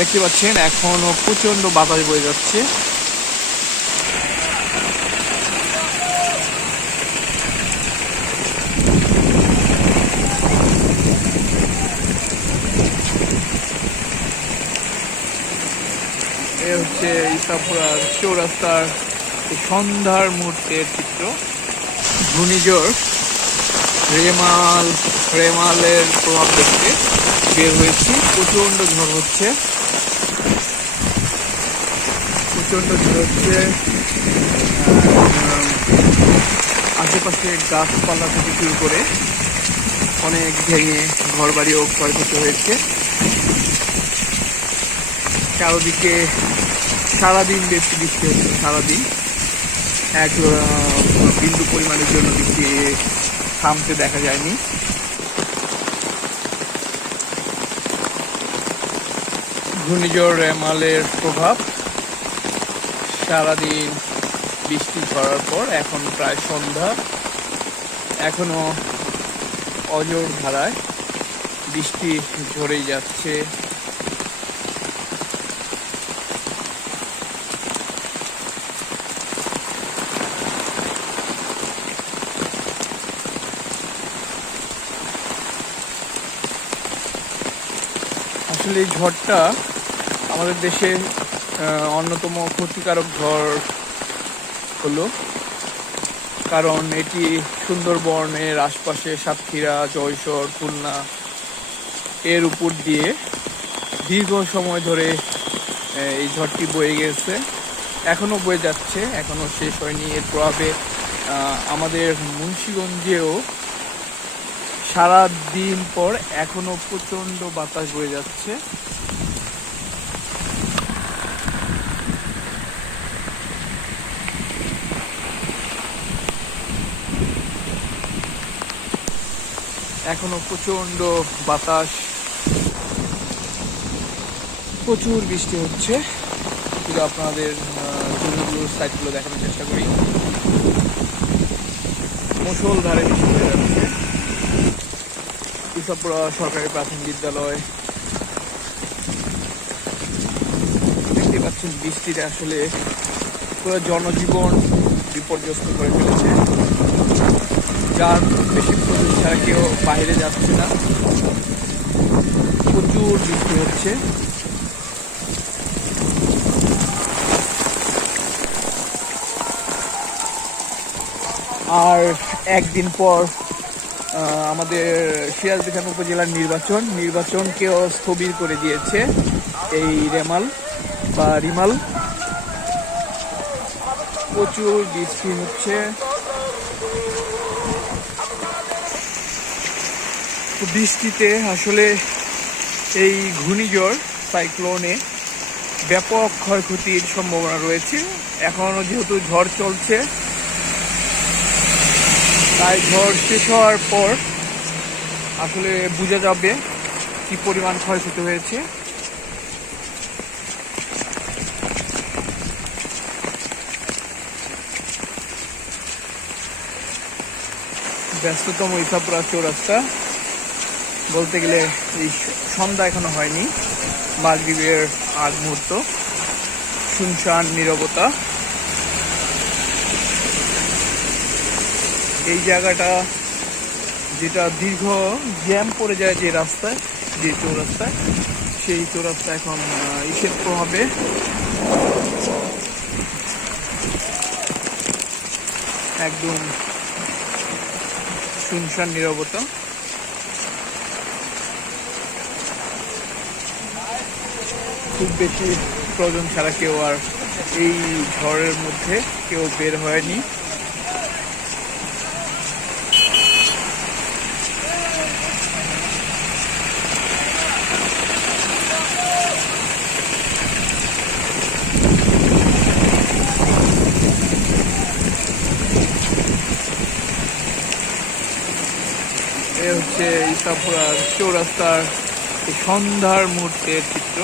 দেখতে পাচ্ছেন, এখনও প্রচণ্ড বাতাস বয়ে যাচ্ছে। এ হচ্ছে ইসাপুরার চৌরাস্তার সন্ধ্যার মুহূর্তের চিত্র। ঘূর্ণিঝড় রেমাল, রেমালের প্রভাব দেখতে বের হয়েছি প্রচণ্ড ঝড় হচ্ছে। প্রচণ্ড ঝড় হচ্ছে আশেপাশে গাছপালা থেকে শুরু করে অনেক ভেঙে ঘর বাড়িও ক্ষয়ক্ষতি হয়েছে। চারদিকে সারাদিন বেশি বৃষ্টি হচ্ছে, সারাদিন। এক বিন্দু পরিমাণের জন্য বৃষ্টি থামতে দেখা যায়নি। ঘূর্ণিঝড়, রেমালের প্রভাব সারাদিন বৃষ্টি ঝরার পর এখন প্রায় সন্ধ্যা। এখনও অজর ধারায় বৃষ্টি ঝরেই যাচ্ছে। আসলে এই ঝড়টা আমাদের দেশে অন্যতম ক্ষতিকারক ঝড় হলো। কারণ এটি সুন্দরবনের আশপাশে সাতক্ষীরা, জয়সর, খুলনা এর উপর দিয়ে দীর্ঘ সময় ধরে এই ঝড়টি বয়ে গেছে। এখনও বয়ে যাচ্ছে এখনও শেষ হয়নি। এর প্রভাবে আমাদের মুন্সীগঞ্জেও সারা দিন পর এখনও প্রচণ্ড বাতাস বয়ে যাচ্ছে। এখনও প্রচণ্ড বাতাস। প্রচুর বৃষ্টি হচ্ছে। শুধু আপনাদের জমিগুলোর সাইডগুলো দেখানোর চেষ্টা করি। মুসলধারে বৃষ্টি হয়ে যাচ্ছে। ইসাপুরা সরকারি প্রাথমিক বিদ্যালয়। দেখতে পাচ্ছেন বৃষ্টিটা আসলে পুরো জনজীবন বিপর্যস্ত করে ফেলেছে। যার বেশি প্রয়োজন ছাড়া কেউ বাইরে যাচ্ছে না। প্রচুর বৃষ্টি হচ্ছে। আর একদিন পর আমাদের সিরাজদিখান উপজেলার নির্বাচন। নির্বাচনকেও স্থবির করে দিয়েছে এই রেমাল বা রিমাল। প্রচুর বৃষ্টি হচ্ছে। বৃষ্টিতে আসলে এই ঘূর্ণিঝড়, সাইক্লোনে ব্যাপক ক্ষয়ক্ষতির সম্ভাবনা রয়েছে। এখনও যেহেতু ঝড় চলছে, তাই ঝড় শেষ হওয়ার পর আসলে বোঝা যাবে কি পরিমাণ ক্ষয়ক্ষতি হয়েছে। ব্যস্ততম ইসাপুরা চৌরাস্তা বলতে গেলে এই সন্ধ্যা এখনও হয়নি। মাগরিবের আগ মুহূর্ত। শুনশান, নীরবতা। এই জায়গাটা যেটা দীর্ঘ জ্যাম পড়ে যায় যে রাস্তায়, যে চৌরাস্তায়, সেই চৌরাস্তা এখন ইসের প্রভাবে। একদম শুনশান, নীরবতা। খুব বেশি প্রয়োজন ছাড়া কেউ আর এই ঝড়ের মধ্যে কেউ বের হয়নি। হচ্ছে ইসাপুরার চৌরাস্তার সন্ধ্যার মুহূর্তের চিত্র।